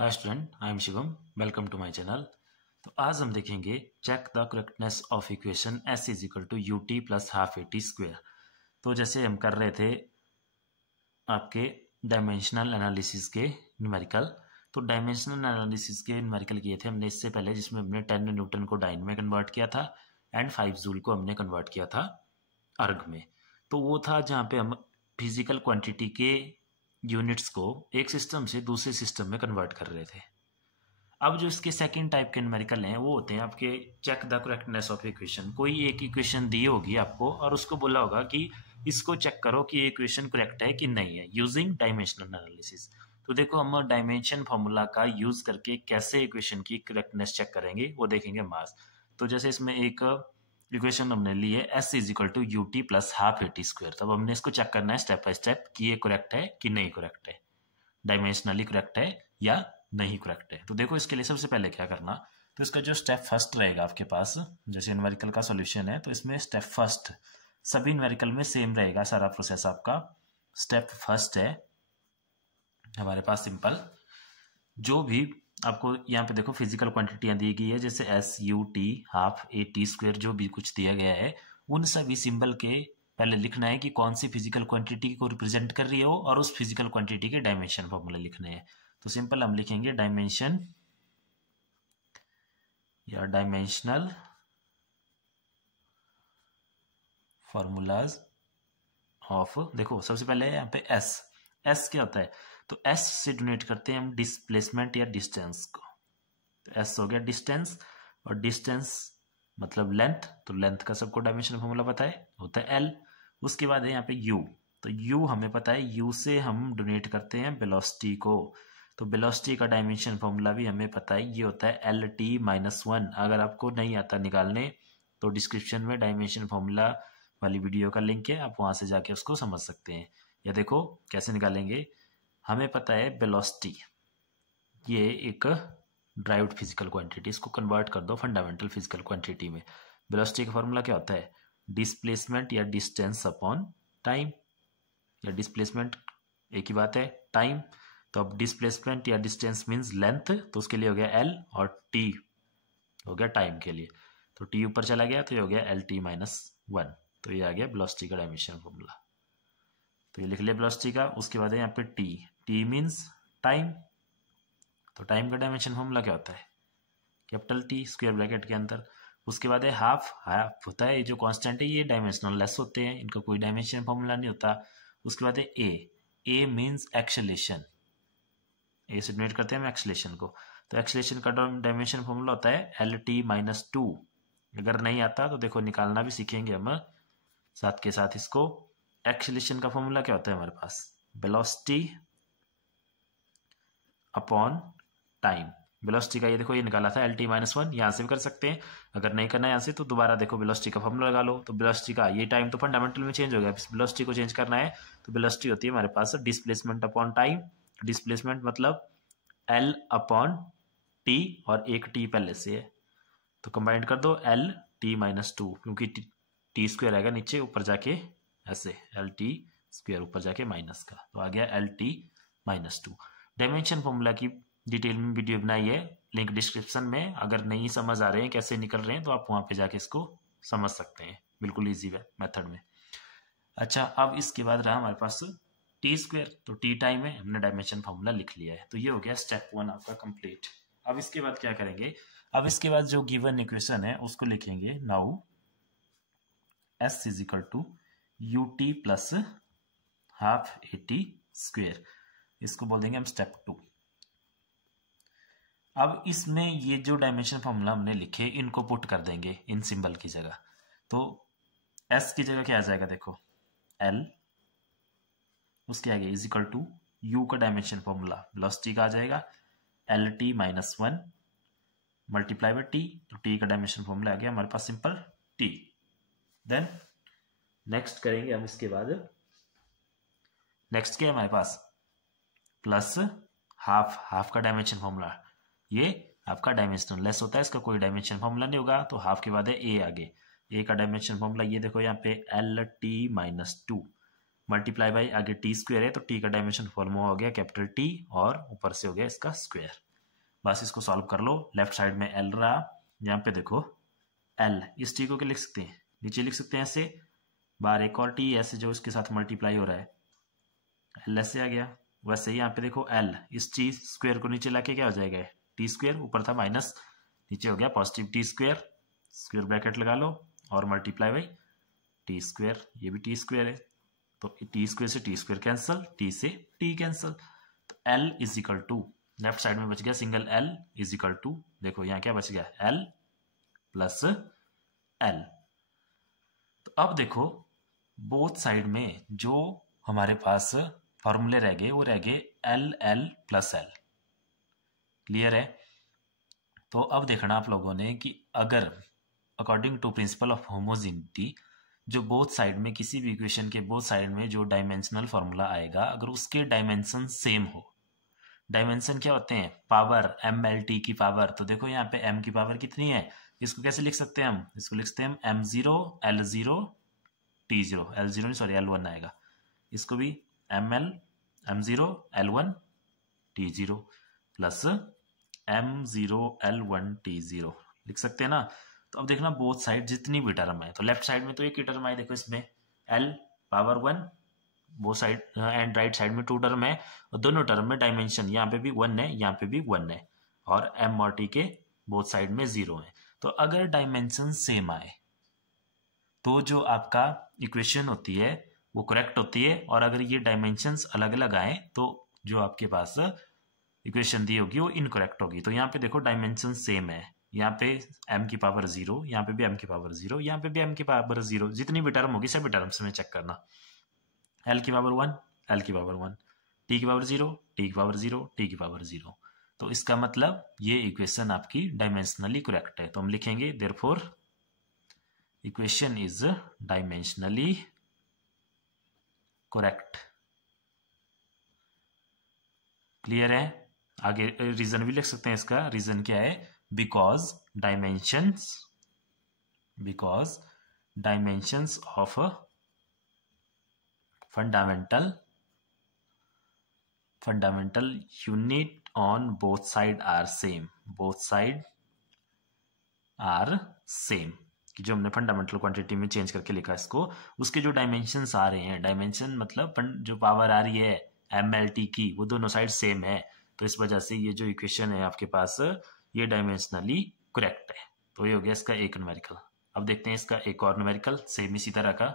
Hi student, I am Shivam. Welcome to my channel. तो आज हम देखेंगे check the correctness of equation s is equal to u t plus half a t square. तो जैसे हम कर रहे थे आपके डायमेंशनल एनालिसिस के न्यूमेरिकल, तो डायमेंशनल एनालिसिस के न्यूमेरिकल किए थे हमने इससे पहले, जिसमें हमने 10 न्यूटन को डाइन में कन्वर्ट किया था एंड 5 जूल को हमने कन्वर्ट किया था अर्ग में। तो वो था जहाँ पे हम फिजिकल क्वांटिटी के यूनिट्स को एक सिस्टम से दूसरे सिस्टम में कन्वर्ट कर रहे थे। अब जो इसके सेकंड टाइप के न्यूमेरिकल हैं वो होते हैं आपके check the correctness of equation. कोई एक इक्वेशन दी होगी आपको और उसको बोला होगा कि इसको चेक करो कि ये इक्वेशन करेक्ट है कि नहीं है यूजिंग डायमेंशनल एनालिसिस। तो देखो, हम डायमेंशन फॉर्मूला का यूज करके कैसे इक्वेशन की करेक्टनेस चेक करेंगे वो देखेंगे मास। तो जैसे इसमें एक इक्वेशन हमने ली है s is equal to u t plus half a t square. तब हमने इसको चेक करना है स्टेप बाय स्टेप कि ये करेक्ट है कि नहीं करेक्ट है, डायमेंशनली करेक्ट है या नहीं करेक्ट है। तो देखो, इसके लिए सबसे पहले क्या करना, तो इसका जो स्टेप फर्स्ट रहेगा आपके पास, जैसे न्यूमेरिकल का सॉल्यूशन है तो इसमें स्टेप फर्स्ट सभी न्यूमेरिकल में सेम रहेगा सारा प्रोसेस आपका। स्टेप फर्स्ट है हमारे पास सिंपल, जो भी आपको यहाँ पे देखो फिजिकल क्वांटिटियां दी गई है, जैसे S U T half a t square, जो भी कुछ दिया गया है उन सभी सिंबल के पहले लिखना है कि कौन सी फिजिकल क्वांटिटी को रिप्रेजेंट कर रही है वो, और उस फिजिकल क्वांटिटी के डायमेंशन फॉर्मूला लिखने हैं। तो सिंपल हम लिखेंगे डायमेंशन या डायमेंशनल फॉर्मूलाज ऑफ, देखो सबसे पहले यहाँ पे एस क्या होता है, तो एस से डिनोट करते हैं हम डिस्प्लेसमेंट या डिस्टेंस को। तो एस हो गया डिस्टेंस, और डिस्टेंस मतलब लेंथ, तो लेंथ का सबको डायमेंशन फॉर्मूला पता है, होता है एल। उसके बाद है यहाँ पे यू, तो यू हमें पता है, यू से हम डोनेट करते हैं वेलोसिटी को। तो वेलोसिटी का डायमेंशन फॉर्मूला भी हमें पता है, ये होता है एल टी माइनस वन। अगर आपको नहीं आता निकालने तो डिस्क्रिप्शन में डायमेंशन फॉर्मूला वाली वीडियो का लिंक है, आप वहां से जाके उसको समझ सकते हैं। या देखो कैसे निकालेंगे, हमें पता है वेलोसिटी ये एक ड्राइव्ड फिजिकल क्वांटिटी, इसको कन्वर्ट कर दो फंडामेंटल फिजिकल क्वांटिटी में। वेलोसिटी का फॉर्मूला क्या होता है, डिस्प्लेसमेंट या डिस्टेंस अपॉन टाइम, या डिस्प्लेसमेंट एक ही बात है, टाइम। तो अब डिस्प्लेसमेंट या डिस्टेंस मींस लेंथ, तो उसके लिए हो गया एल, और टी हो गया टाइम के लिए। तो टी ऊपर चला गया तो ये हो गया एल टी माइनस वन। तो ये आ गया वेलोसिटी का डायमेंशन फॉर्मूला। तो ये लिख लिया वेलोसिटी का। उसके बाद है यहाँ पे टी मींस टाइम, तो टाइम का डायमेंशन फॉर्मूला क्या होता है, कैपिटल टी स्क्वायर ब्रैकेट के अंदर। उसके बाद है हाफ होता है, ये जो कांस्टेंट है ये डायमेंशनल लेस होते हैं, इनका कोई डायमेंशन फॉर्मूला नहीं होता। उसके बाद है ए मींस एक्सेलेरेशन, ए से डिनोट करते हैं हम एक्सेलेरेशन को। तो एक्सेलेरेशन का डायमेंशन फॉर्मूला होता है एल टी माइनस टू। अगर नहीं आता तो देखो निकालना भी सीखेंगे हम साथ के साथ इसको। एक्सेलेरेशन का फॉर्मूला क्या होता है हमारे पास, वेलोसिटी अपॉन टाइम। वेलोसिटी का ये देखो ये निकाला था एल टी माइनस वन, यहाँ से भी कर सकते हैं। अगर नहीं करना यहाँ से तो दोबारा देखो वेलोसिटी का फॉर्मूला लगा लो। तो वेलोसिटी का ये टाइम तो फंडामेंटल में चेंज हो गया, वेलोसिटी को चेंज करना है तो वेलोसिटी होती है हमारे पास डिस्प्लेसमेंट अपॉन टाइम। डिस्प्लेसमेंट मतलब एल अपॉन टी, और एक टी पहले से है तो कंबाइंड कर दो एल टी माइनस टू, क्योंकि टी स्क्वायर आएगा नीचे, ऊपर जाके ऐसे एल टी स्क्वायर ऊपर जाके माइनस का, तो आ गया L T minus to. Dimension formula की डिटेल में वीडियो बनाई है, लिंक डिस्क्रिप्शन में। अगर नहीं समझ आ रहे हैं कैसे निकल रहे हैं तो आप वहां पे जाके इसको समझ सकते हैं, बिल्कुल इजी मेथड में। अच्छा, अब इसके बाद रहा हमारे पास टी स्क्वायर, तो टी टाइम है, हमने डायमेंशन फॉर्मूला लिख लिया है। तो ये हो गया स्टेप वन आपका कंप्लीट। अब इसके बाद क्या करेंगे, अब इसके बाद जो गिवन इक्वेशन है उसको लिखेंगे now s is equal to u t plus half a t square, इसको बोल देंगे हम स्टेप टू। अब इसमें ये जो डायमेंशन फॉर्मूला हमने लिखे इनको पुट कर देंगे इन सिंबल की जगह। तो एस की जगह क्या आ जाएगा, देखो एल, उसके आगे इज इक्वल टू यू का डायमेंशन फॉर्मूला वेलोसिटी का आ जाएगा L T minus one multiply by T, तो टी का डायमेंशन फॉर्मूला आ गया हमारे पास सिंपल टी। देन नेक्स्ट करेंगे हम इसके बाद, नेक्स्ट क्या है हमारे पास प्लस हाफ का डायमेंशन फॉर्मूला, ये आपका डायमेंशनल लेस होता है, इसका कोई डायमेंशन फॉर्मूला नहीं होगा। तो हाफ के बाद है ए आगे, ए का डायमेंशन फॉर्मूला ये देखो यहाँ पे L T minus to multiply by आगे टी स्क्वायर है, तो टी का डायमेंशन फॉर्मूला हो गया कैपिटल टी, और ऊपर से हो गया इसका स्क्वायर। बस इसको सॉल्व कर लो। लेफ्ट साइड में एल रहा, यहाँ पे देखो एल, इस टी को क्या लिख सकते हैं, नीचे लिख सकते हैं ऐसे, बाहर एक और टी ऐसे जो इसके साथ मल्टीप्लाई हो रहा है, एल ऐसे आ गया। वैसे ही यहाँ पे देखो एल, इस टी स्क्वायर को नीचे लाके क्या हो जाएगा, टी स्क्वायर, ऊपर था माइनस, नीचे हो गया positive T square, square bracket लगा लो और मल्टीप्लाई बाई टी स्क्वायर, ये भी टी स्क्वायर है, तो टी स्क्वायर से टी स्क्वायर कैंसिल, टी से टी कैंसिल, तो L is equal to, left side में बच गया single L is equal to, देखो यहाँ क्या बच गया, एल प्लस एल। तो अब देखो बोथ साइड में जो हमारे पास फॉर्मूले रह गए वो रह गए L L plus L. Clear है? तो अब देखना आप लोगों ने कि अगर according to principle of homogeneity जो बोथ साइड में किसी भी इक्वेशन के बोथ साइड में जो डायमेंशनल फॉर्मूला आएगा अगर उसके डायमेंशन सेम हो, डायमेंशन क्या होते हैं, पावर, एम एल टी की पावर, तो देखो यहाँ पे एम की पावर कितनी है, इसको कैसे लिख सकते हैं हम, इसको लिख सकते हैं M zero L zero T zero, L zero sorry L one आएगा, इसको भी M L M zero L one T zero plus M zero L one T zero लिख सकते हैं ना। तो अब देखना बोथ साइड जितनी भी टर्म है, तो लेफ्ट साइड में तो एक ही टर्म है, देखो इसमें एल पावर वन, वो साइड एंड राइट साइड में टू टर्म है, और दोनों टर्म में डायमेंशन यहाँ पे भी वन है, यहाँ पे भी वन है, और एम और टी के बोथ साइड में जीरो है। तो अगर डायमेंशन सेम आए तो जो आपका इक्वेशन होती है वो करेक्ट होती है, और अगर ये डायमेंशंस अलग अलग आए तो जो आपके पास इक्वेशन दी होगी वो इनकरेक्ट होगी। तो यहाँ पे देखो डायमेंशन सेम है, यहाँ पे m की पावर जीरो, यहाँ पे भी m की पावर जीरो, यहाँ पे भी m की पावर जीरो, जितनी भी टर्म होगी सभी टर्म्स में चेक करना, l की पावर वन, l की पावर वन, t की पावर जीरो, t की पावर जीरो, t की पावर जीरो। तो इसका मतलब ये इक्वेशन आपकी डायमेंशनली करेक्ट है। तो हम लिखेंगे therefore equation is dimensionally correct. Clear है? आगे रीजन भी लिख सकते हैं इसका, रीजन क्या है, because dimensions of fundamental unit on both side are same, both side are same, कि जो हमने फंडामेंटल क्वांटिटी में चेंज करके लिखा इसको, उसके जो डायमेंशंस आ रहे हैं, डायमेंशन मतलब जो पावर आ रही है एम एल टी की, वो दोनों साइड सेम है, तो इस वजह से ये जो इक्वेशन है आपके पास ये डायमेंशनली करेक्ट है। तो ये हो गया इसका एक न्यूमेरिकल। अब देखते हैं इसका एक और न्यूमेरिकल सेम इसी तरह का।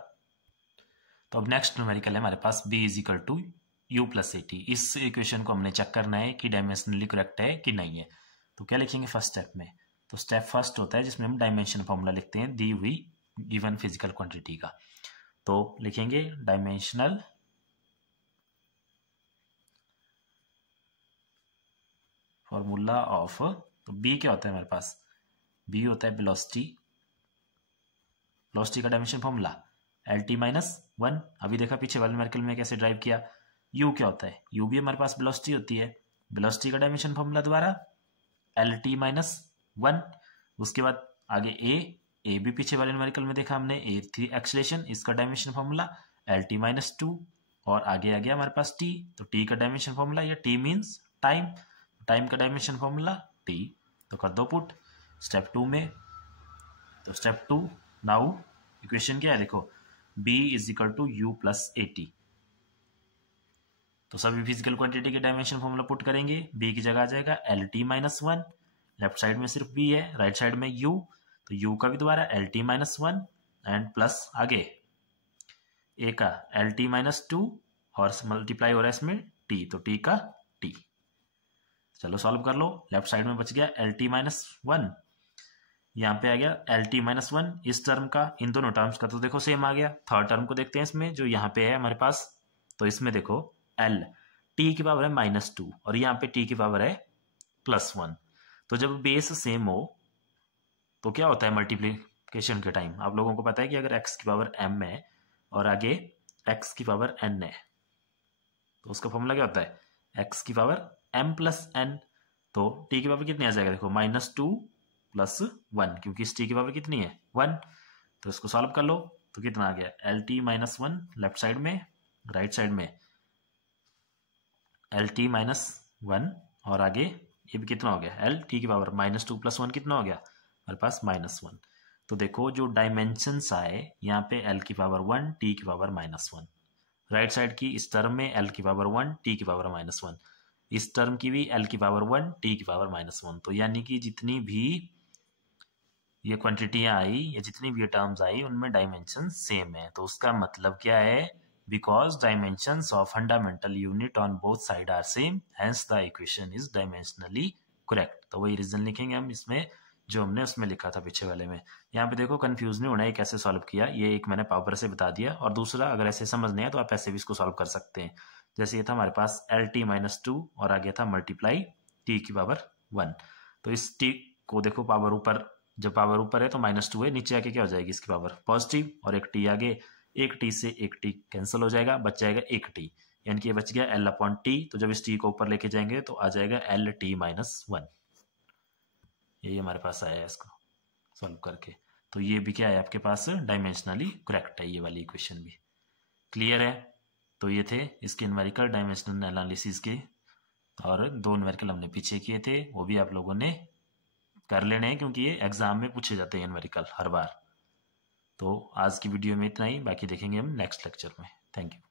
तो अब नेक्स्ट न्यूमेरिकल है हमारे पास b is equal to u plus a t. इस इक्वेशन को हमने चेक करना है कि डायमेंशनली करेक्ट है कि नहीं है। तो क्या लिखेंगे फर्स्ट स्टेप में, तो स्टेप फर्स्ट होता है जिसमें हम डायमेंशन फॉर्मूला लिखते हैं दी हुई गिवन फिजिकल क्वांटिटी का। तो लिखेंगे डायमेंशनल फॉर्मूला ऑफ, तो b क्या होता है हमारे पास, b होता है वेलोसिटी का dimension formula L T minus one. अभी देखा पीछे वाले न्यूमेरिकल में कैसे ड्राइव किया। u क्या होता है, u भी हमारे पास वेलोसिटी होती है, वेलोसिटी का डायमेंशन फॉर्मूला द्वारा एल टी माइनस वन। उसके बाद आगे a भी पीछे वाले न्यूमेरिकल में देखा हमने, a थी एक्सेलरेशन, इसका dimension formula L T minus two, और आगे आ गया हमारे पास t, तो t का डायमेंशन फॉर्मूला, या t मीन्स टाइम, टाइम का डायमेंशन फॉर्मूला t। तो कर दो पुट स्टेप टू में। तो स्टेप टू, नाउ इक्वेशन क्या है देखो, b is equal to u plus a t. तो सभी फिजिकल क्वांटिटी के डायमेंशन फॉर्मूला पुट करेंगे, b की जगह आ जाएगा L T minus one, left side में सिर्फ b है, राइट साइड में u, तो u का भी दोबारा L T minus one and plus आगे a का एल टी माइनस टू, और मल्टीप्लाई हो रहा है इसमें t, तो t का t। चलो सॉल्व कर लो, लेफ्ट साइड में बच गया एल टी माइनस वन, यहाँ पे आ गया एल टी माइनस वन, इस टर्म का इन दोनों टर्म्स का तो देखो सेम आ गया। थर्ड टर्म को देखते हैं इसमें जो यहाँ पे है हमारे पास, तो इसमें देखो एल टी की पावर है माइनस टू और यहाँ पे टी की पावर है प्लस वन। तो जब बेस सेम हो तो क्या होता है मल्टीप्लीकेशन के टाइम, आप लोगों को पता है कि अगर x की पावर m है और आगे x की पावर n है तो उसका फॉर्मूला क्या होता है x की पावर m प्लस n। तो t की पावर कितनी आ जाएगा देखो माइनस टू प्लस वन, क्योंकि इस t की पावर कितनी है वन। तो इसको सॉल्व कर लो, तो कितना आ गया L T minus one left side में, राइट साइड में एल टी माइनस वन और आगे ये भी कितना हो गया एल टी की पावर -2 + 1 कितना हो गया हमारे पास -1। तो देखो जो डायमेंशंस आए यहाँ पे एल की पावर 1 टी की पावर -1, राइट साइड की इस टर्म में एल की पावर 1 टी की पावर -1, इस टर्म की भी एल की पावर 1 टी की पावर -1। तो यानी कि जितनी भी ये क्वांटिटियां आई या जितनी भी टर्म्स आई उनमें डायमेंशन सेम है। तो उसका मतलब क्या है, because dimensions of fundamental unit on both side are same hence the equation is dimensionally correct. तो वही रीजन लिखेंगे हम इसमें जो हमने उसमें लिखा था पीछे वाले में। यहाँ पे देखो कंफ्यूज नहीं होना है कैसे सॉल्व किया, ये एक मैंने पावर से बता दिया, और दूसरा अगर ऐसे समझ नहीं है तो आप ऐसे भी इसको सॉल्व कर सकते हैं। जैसे ये था हमारे पास एल टी -2 और आगे था मल्टीप्लाई टी की पावर 1। तो इस टी को देखो पावर ऊपर, जब पावर ऊपर है तो -2 है, नीचे आके क्या हो जाएगी इसकी पावर पॉजिटिव, और एक टी आगे, एक टी से एक टी कैंसिल हो जाएगा, बच जाएगा एक टी, यानी कि ये बच गया L/T। तो जब इस टी को ऊपर लेके जाएंगे तो आ जाएगा LT-1। यही हमारे पास आया है इसको सॉल्व करके। तो ये भी क्या है आपके पास डायमेंशनली करेक्ट है, ये वाली इक्वेशन भी क्लियर है। तो ये थे इसके न्यूमेरिकल डायमेंशनल एनालिसिस के, और 2 न्यूमेरिकल हमने पीछे किए थे, वो भी आप लोगों ने कर लेने हैं क्योंकि ये एग्जाम में पूछे जाते हैं न्यूमेरिकल हर बार। तो आज की वीडियो में इतना ही, बाकी देखेंगे हम नेक्स्ट लेक्चर में। Thank you.